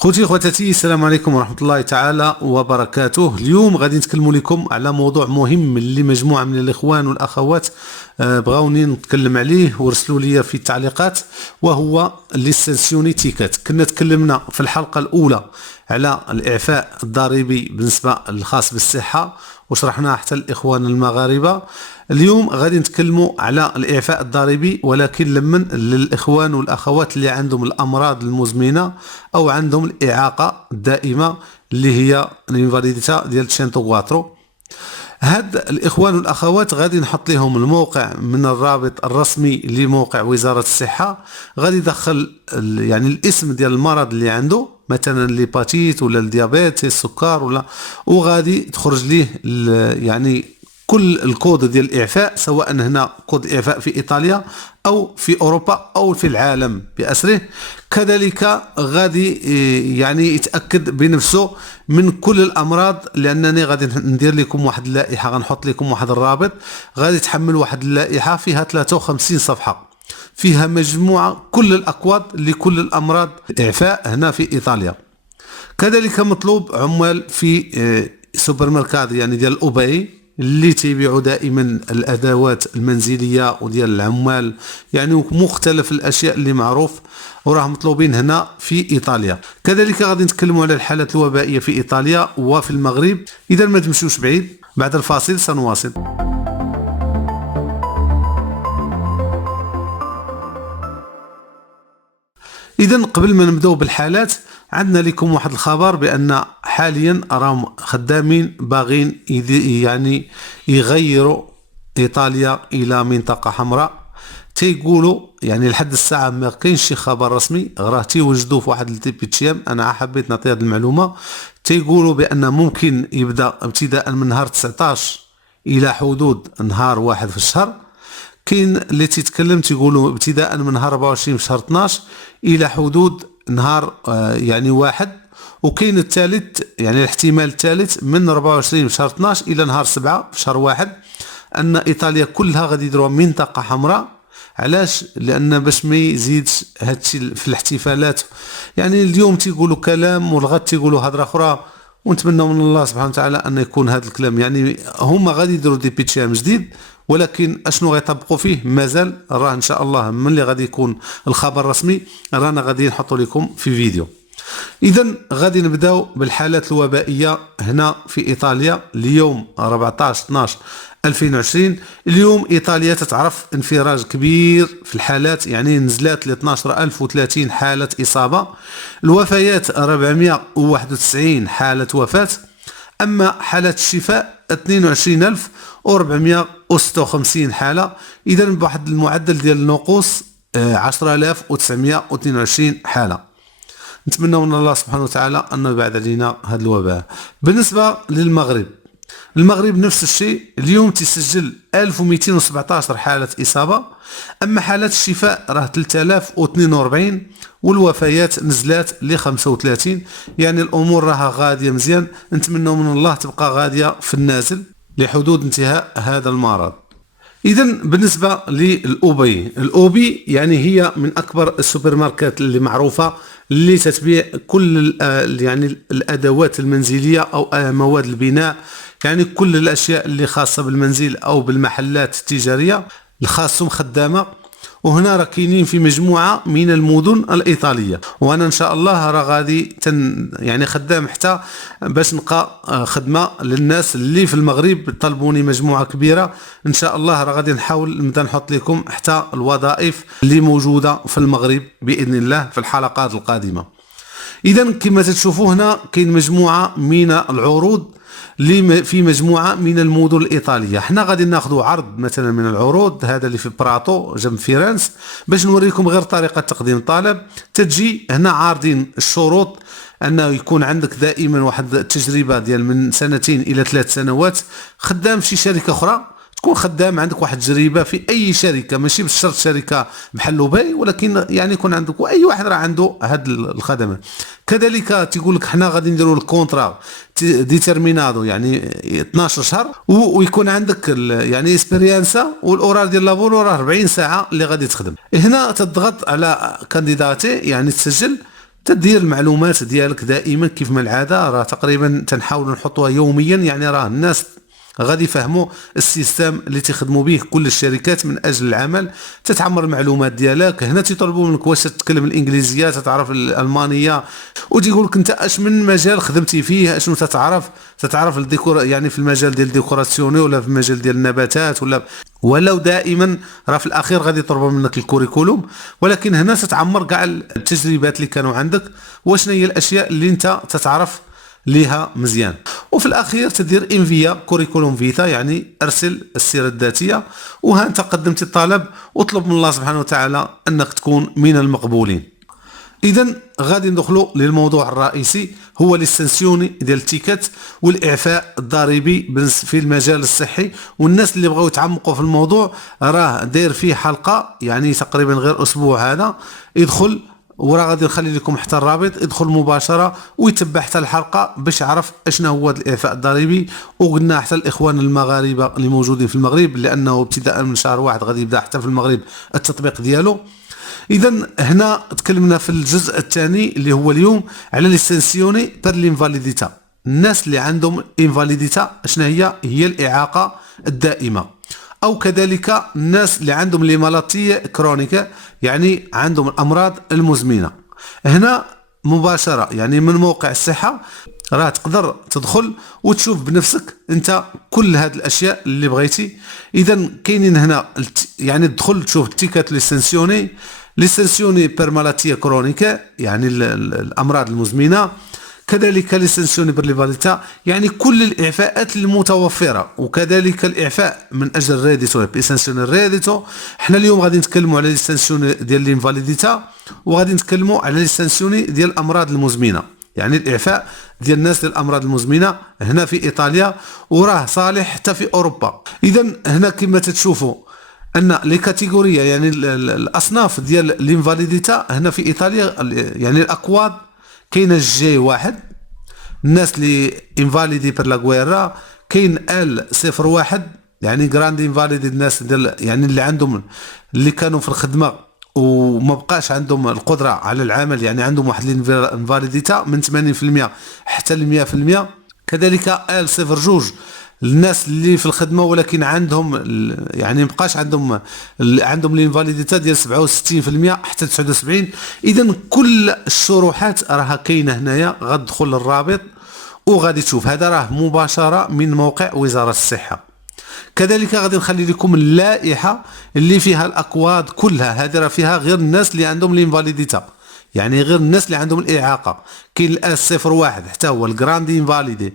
خوتي خواتاتي، السلام عليكم ورحمة الله تعالى وبركاته. اليوم غادي نتكلموا لكم على موضوع مهم اللي مجموعة من الإخوان والأخوات بغاوني نتكلم عليه ورسلوا لي في التعليقات، وهو ليستاسيوني تيكات. كنا تكلمنا في الحلقة الأولى على الإعفاء الضريبي بالنسبة الخاص بالصحة وشرحناها حتى الإخوان المغاربة. اليوم غادي نتكلموا على الإعفاء الضريبي، ولكن لمن للإخوان والأخوات اللي عندهم الأمراض المزمنة أو عندهم الإعاقة الدائمة اللي هي الانفاليديتا ديال تشينتو كواترو. هاد الإخوان والأخوات غادي نحط لهم الموقع من الرابط الرسمي لموقع وزارة الصحة. غادي يدخل يعني الاسم ديال المرض اللي عنده، مثلا الليباتيت ولا الديابيت السكر وغادي تخرج ليه يعني كل الكود ديال الإعفاء، سواء هنا كود إعفاء في إيطاليا أو في أوروبا أو في العالم بأسره. كذلك غادي يعني يتأكد بنفسه من كل الأمراض، لأنني غادي ندير لكم واحد اللائحة، غنحط لكم واحد الرابط، غادي تحمل واحد اللائحة فيها 53 صفحة، فيها مجموعة كل الأكواد لكل الأمراض الإعفاء هنا في إيطاليا. كذلك مطلوب عمال في سوبر ماركات يعني ديال الأوباي اللي تيبيعوا دائما الادوات المنزليه وديال العمال، يعني مختلف الاشياء اللي معروف وراه مطلوبين هنا في ايطاليا. كذلك غادي نتكلموا على الحالات الوبائيه في ايطاليا وفي المغرب. اذا ما تمشوش بعيد، بعد الفاصل سنواصل. إذا قبل ما نبداو بالحالات، عندنا لكم واحد الخبر بأن حاليا راهم خدامين باغين يعني يغيروا إيطاليا إلى منطقة حمراء. تيقولوا يعني لحد الساعة ما كاينش شي خبر رسمي، راه تيوجدوا في واحد التيبيتشيام. أنا حبيت نعطي هذه المعلومة. تيقولوا بأن ممكن يبدأ ابتداء من نهار 19 إلى حدود نهار 1 في الشهر. كاين اللي تيتكلم تيقولوا ابتداء من نهار 24 في شهر 12 الى حدود نهار يعني 1. وكاين الثالث يعني الاحتمال الثالث من 24 في شهر 12 الى نهار 7 في شهر 1، ان ايطاليا كلها غادي يديروها منطقه حمراء. علاش؟ لان باش ما يزيدش هادشي في الاحتفالات. يعني اليوم تيقولوا كلام والغد تيقولوا هضره اخرى، ونتمنى من الله سبحانه وتعالى ان يكون هذا الكلام، يعني هما غادي يديروا دي بيتشام جديد، ولكن اشنو غيطبقوا فيه مازال. راه ان شاء الله من اللي غادي يكون الخبر الرسمي رانا غادي نحطوا لكم في فيديو. اذا غادي نبداو بالحالات الوبائيه هنا في ايطاليا. اليوم 14 12 2020. اليوم ايطاليا تتعرف انفراج كبير في الحالات، يعني نزلات ل 12030 حاله اصابه. الوفيات 491 حاله وفاه. اما حالات الشفاء 22456 حاله. اذا بواحد المعدل ديال النقوص 10922 حاله. نتمنى من الله سبحانه وتعالى انه يبعد علينا هذا الوباء. بالنسبه للمغرب، المغرب نفس الشيء. اليوم تسجل 1217 حاله اصابه. اما حالات الشفاء راه 3042، والوفيات نزلات ل 35. يعني الامور راها غاديه مزيان. نتمنى من الله تبقى غاديه في النازل لحدود انتهاء هذا المرض. اذا بالنسبه للاوبي، الاوبي يعني هي من اكبر السوبر ماركات اللي معروفه، اللي تتبيع كل يعني الادوات المنزليه او مواد البناء، يعني كل الاشياء اللي خاصه بالمنزل او بالمحلات التجاريه الخاصهم خدامه. وهنا راه كاينين في مجموعه من المدن الايطاليه، وانا ان شاء الله راه غادي يعني خدام حتى باش نلقى خدمه للناس اللي في المغرب. طلبوني مجموعه كبيره، ان شاء الله راه غادي نحاول نبدا نحط لكم حتى الوظائف اللي موجوده في المغرب باذن الله في الحلقات القادمه. اذا كما تشوفوا هنا كاين مجموعه من العروض اللي في مجموعه من المدن الايطاليه. حنا غادي ناخذوا عرض مثلا من العروض هذا اللي في براتو جنب فيرنس، باش نوريكم غير طريقه تقديم الطلب. تجي هنا عارضين الشروط، انه يكون عندك دائما واحد التجربه ديال من 2 إلى 3 سنوات، خدام في شي شركه اخرى، تكون خدام عندك واحد التجربه في اي شركه، ماشي بالشرط شركه بحال لوباي، ولكن يعني يكون عندك، واي واحد راه عنده هاد الخدمات. كذلك تيقول لك حنا غادي نديروا الكونترا ديتيرمينادو يعني 12 شهر، ويكون عندك يعني اكسبيريانسا، والاورار ديال لابورو راه 40 ساعه اللي غادي تخدم. هنا تضغط على كانديداتي يعني تسجل، تدير المعلومات ديالك دائما كيف ما العاده، راه تقريبا تنحاولوا نحطوها يوميا، يعني راه الناس غادي يفهموا السيستم اللي تخدموا به كل الشركات من اجل العمل. تتعمر المعلومات ديالك، هنا تيطلبوا منك واش تتكلم الانجليزيه، تتعرف الالمانيه، وتيقول لك انت اش من مجال خدمتي فيه، اشنو تتعرف الديكور، يعني في المجال ديال الديكوراسيوني ولا في المجال ديال النباتات ولو دائما راه في الاخير غادي يطلبوا منك الكوريكولوم. ولكن هنا تتعمر كاع التجربات اللي كانوا عندك، وشنو هي الاشياء اللي انت تتعرف ليها مزيان. وفي الاخير تدير انفيا كوريكولوم فيتا، يعني ارسل السيره الذاتيه، وها انت قدمت الطلب واطلب من الله سبحانه وتعالى انك تكون من المقبولين. اذا غادي ندخلوا للموضوع الرئيسي، هو الاستنسيوني ديال التيكت والاعفاء الضريبي في المجال الصحي. والناس اللي بغاو يتعمقوا في الموضوع راه داير فيه حلقه، يعني تقريبا غير اسبوع هذا، يدخل وراه غادي نخلي لكم حتى الرابط، يدخل مباشره ويتبع حتى الحلقه باش يعرف اشنا هو الاعفاء الضريبي. وقلنا حتى الاخوان المغاربه اللي موجودين في المغرب، لانه ابتداء من شهر واحد غادي يبدا حتى في المغرب التطبيق ديالو. اذا هنا تكلمنا في الجزء الثاني اللي هو اليوم على ليسانسيوني بير لينفاليديتا. الناس اللي عندهم انفاليديتا اشنا هي الاعاقه الدائمه، او كذلك الناس اللي عندهم لي مالاتي كرونيكا، يعني عندهم الامراض المزمنه. هنا مباشره يعني من موقع الصحه راه تقدر تدخل وتشوف بنفسك انت كل هذه الاشياء اللي بغيتي. اذا كاينين هنا يعني تدخل تشوف التيكات ليسانسيوني بير مالاتي كرونيكا، يعني الامراض المزمنه، كذلك ليسانسيوني بير ليفاليتا، يعني كل الاعفاءات المتوفره، وكذلك الاعفاء من اجل الريديتو ليسانسيوني الريديتو. حنا اليوم غادي نتكلموا على ليسانسيوني ديال الانفاليديتا، وغادي نتكلموا على ليسانسيوني ديال الامراض المزمنه، يعني الاعفاء ديال الناس ديال الامراض المزمنه هنا في ايطاليا، وراه صالح حتى في اوروبا. اذا هنا كما تتشوفوا ان لي كاتيجوريا، يعني الاصناف ديال الانفاليديتا هنا في ايطاليا، يعني الاكواد كاين الجي واحد، الناس اللي انفاليدي بير لا غويرا، كاين ال 01 يعني جراند انفاليدي، الناس ديال يعني اللي عندهم اللي كانوا في الخدمه وما بقاش عندهم القدره على العمل، يعني عندهم واحد الانفاليديتا من 80% حتى ل 100%. كذلك ال 02 الناس اللي في الخدمه ولكن عندهم يعني مبقاش عندهم الانفاليديتا ديال 67% حتى 79. اذا كل الشروحات راها كاينه هنايا، غتدخل للرابط وغادي تشوف، هذا راه مباشره من موقع وزاره الصحه. كذلك غادي نخلي لكم اللائحه اللي فيها الاكواد كلها، هذه راه فيها غير الناس اللي عندهم الانفاليديتا، يعني غير الناس اللي عندهم الاعاقه. كاين الاس 01 حتى هو الجراند انفاليدي،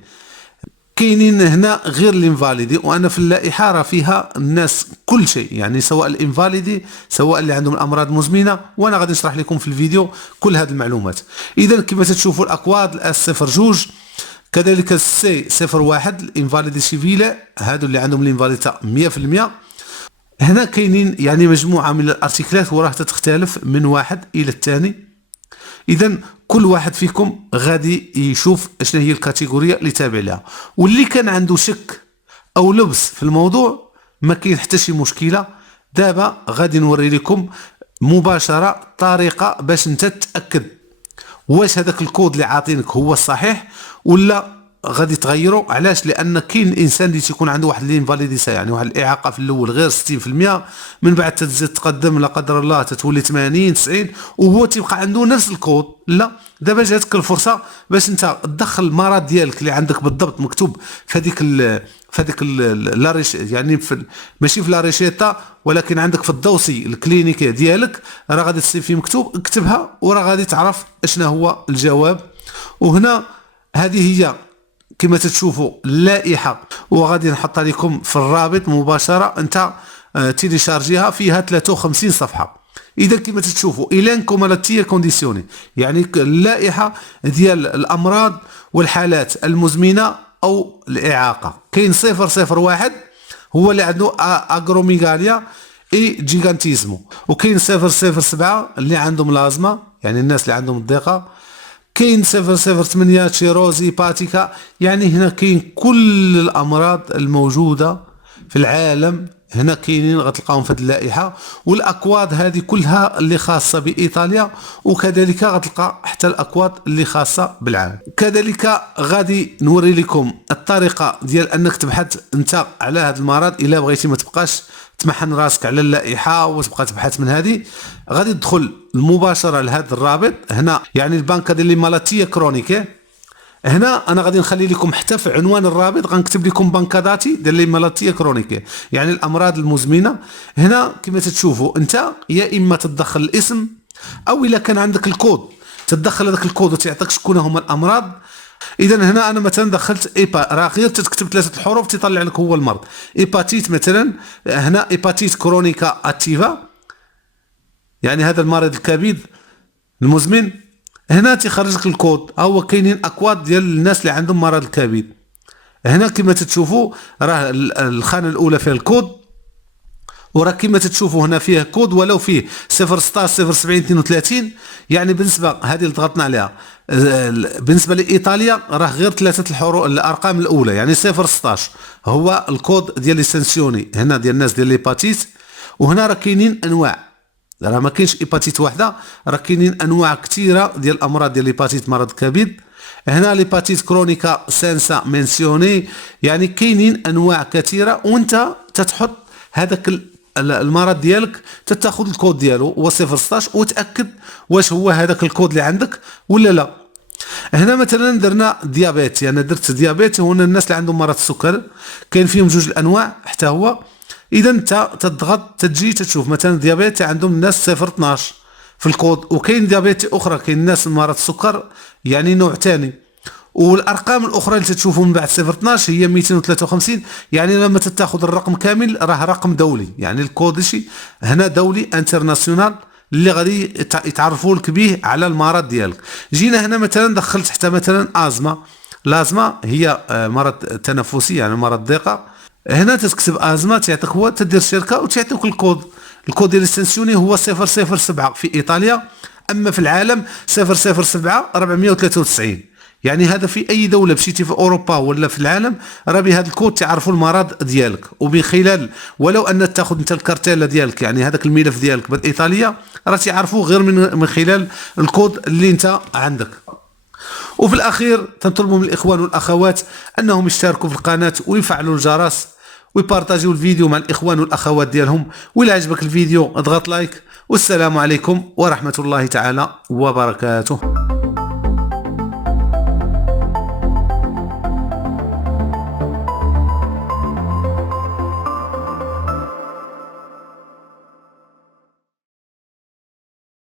كاينين هنا غير الانفاليدي، وانا في اللائحه راه فيها الناس كل شيء، يعني سواء الانفاليدي سواء اللي عندهم الامراض المزمنه، وانا غادي نشرح لكم في الفيديو كل هذه المعلومات. اذا كما تشوفوا الاكواد الاس 02، كذلك السي 01 الانفاليدي سيفيل، هادو اللي عندهم الانفاليديتا 100%. هنا كاينين يعني مجموعه من الارتيكلات وراه تختلف من واحد الى الثاني. اذا كل واحد فيكم غادي يشوف اشنا هي الكاتيجوريا اللي تابع لها، واللي كان عنده شك او لبس في الموضوع ما كاين حتى شي مشكله. دابا غادي نوري لكم مباشره طريقه باش انت تتاكد واش هذاك الكود اللي عاطينك هو الصحيح ولا غادي تغيروا. علاش؟ لان كاين انسان اللي تيكون عنده واحد الانفاليديتا، يعني واحد الاعاقه في الاول غير 60%، من بعد تزيد تقدم لا قدر الله تتولي 80 90 وهو تيبقى عنده نفس الكود. لا، دابا جاتك الفرصه باش انت تدخل المرض ديالك اللي عندك بالضبط مكتوب في هذيك يعني ماشي في لا ريشيتا، ولكن عندك في الدوسي الكلينيكي ديالك راه غادي تصيب فيه مكتوب، اكتبها وراه غادي تعرف اشنا هو الجواب. وهنا هذه هي كما تشوفوا اللائحه، وغادي نحطها لكم في الرابط مباشره، انت تيليشارجيها، فيها 53 صفحه. اذا كما تشوفوا الانكو مالاتيه كونديسيوني، يعني اللائحه ديال الامراض والحالات المزمنه او الاعاقه. كاين 001 هو اللي عنده اغروميغاليا اي جيغانتيزمو، وكاين 007 اللي عندهم لازمه، يعني الناس اللي عندهم الضيقه. كاين 008 تشيروزي باتيكا، يعني هنا كاين كل الامراض الموجوده في العالم هنا كاينين غتلقاهم في هذه اللائحه، والاكواد هذه كلها اللي خاصه بايطاليا، وكذلك غتلقى حتى الاكواد اللي خاصه بالعالم. كذلك غادي نوري لكم الطريقه ديال انك تبحث انت على هذا المرض الا بغيتي ما تبقاش تمحن راسك على اللائحه وتبقى تبحث من هذه. غادي تدخل مباشره لهذا الرابط هنا، يعني البانكا ديال لي مالاتيه كرونيكي. هنا انا غادي نخلي لكم حتى في عنوان الرابط غنكتب لكم بانكاداتي ديال لي مالاتيه كرونيكي، يعني الامراض المزمنه. هنا كما تشوفوا انت يا اما تدخل الاسم، او الا كان عندك الكود تدخل هذاك الكود وتعطيك شكون هما الامراض. اذا هنا انا مثلا دخلت ايبا، راه غير تكتب 3 الحروف تطلع لك هو المرض. ايباتيت مثلا، هنا ايباتيت كرونيكا اتيفا، يعني هذا المرض الكبد المزمن. هنا تيخرج لك الكود، هو كاينين اكواد ديال الناس اللي عندهم مرض الكبد. هنا كما تشوفوا راه الخانه الاولى فيها الكود، وراه كما تشوفوا هنا فيه كود ولو فيه 016 070 32. يعني بالنسبه هذه اللي ضغطنا عليها بالنسبه لايطاليا راه غير 3 الحروف الارقام الاولى، يعني 016 هو الكود ديال ليسانسيوني هنا ديال الناس ديال ليباتيت. وهنا راه كاينين انواع، راه ما كاينش ايباتيت واحده، راه كاينين انواع كثيره ديال الامراض ديال ليباتيت مرض الكبد. هنا ليباتيت كرونيكا سانسا مينسيوني، يعني كاينين انواع كثيره، وانت تتحط هذاك المرض ديالك تاخذ الكود ديالو هو 016 وتاكد واش هو هذاك الكود اللي عندك ولا لا. هنا مثلا درنا ديابيت، يعني درت ديابيت، هنا الناس اللي عندهم مرض السكر كاين فيهم 2 الانواع حتى هو. اذا انت تضغط تجي تشوف مثلا ديابيت عندهم الناس 012 في الكود، وكاين ديابيت اخرى كاين الناس مرض السكر يعني نوع ثاني، والارقام الاخرى اللي تشوفوا من بعد 012 هي 253. يعني لما تاخذ الرقم كامل راه رقم دولي، يعني الكود شي هنا دولي انترناسيونال اللي غادي يتعرفوا لك به على المرض ديالك. جينا هنا مثلا دخلت حتى مثلا ازمه، الازمه هي مرض تنفسي يعني مرض الضيقه. هنا تكتب ازمه تعطيك هو تدير الشركه وتعطيك الكود ديال الاستنسيوني هو 007 في ايطاليا، اما في العالم 007 493. يعني هذا في اي دوله مشيتي في اوروبا ولا في العالم راه بهذا الكود تعرفوا المرض ديالك، وبخلال ولو ان تاخذ انت الكارتيلا ديالك يعني هذاك الملف ديالك بالايطاليه راه تعرفوه غير من خلال الكود اللي انت عندك. وفي الاخير تنطلبوا من الاخوان والاخوات انهم يشتركوا في القناه ويفعلوا الجرس ويبارطاجيو الفيديو مع الاخوان والاخوات ديالهم. وإلا عجبك الفيديو اضغط لايك، والسلام عليكم ورحمه الله تعالى وبركاته.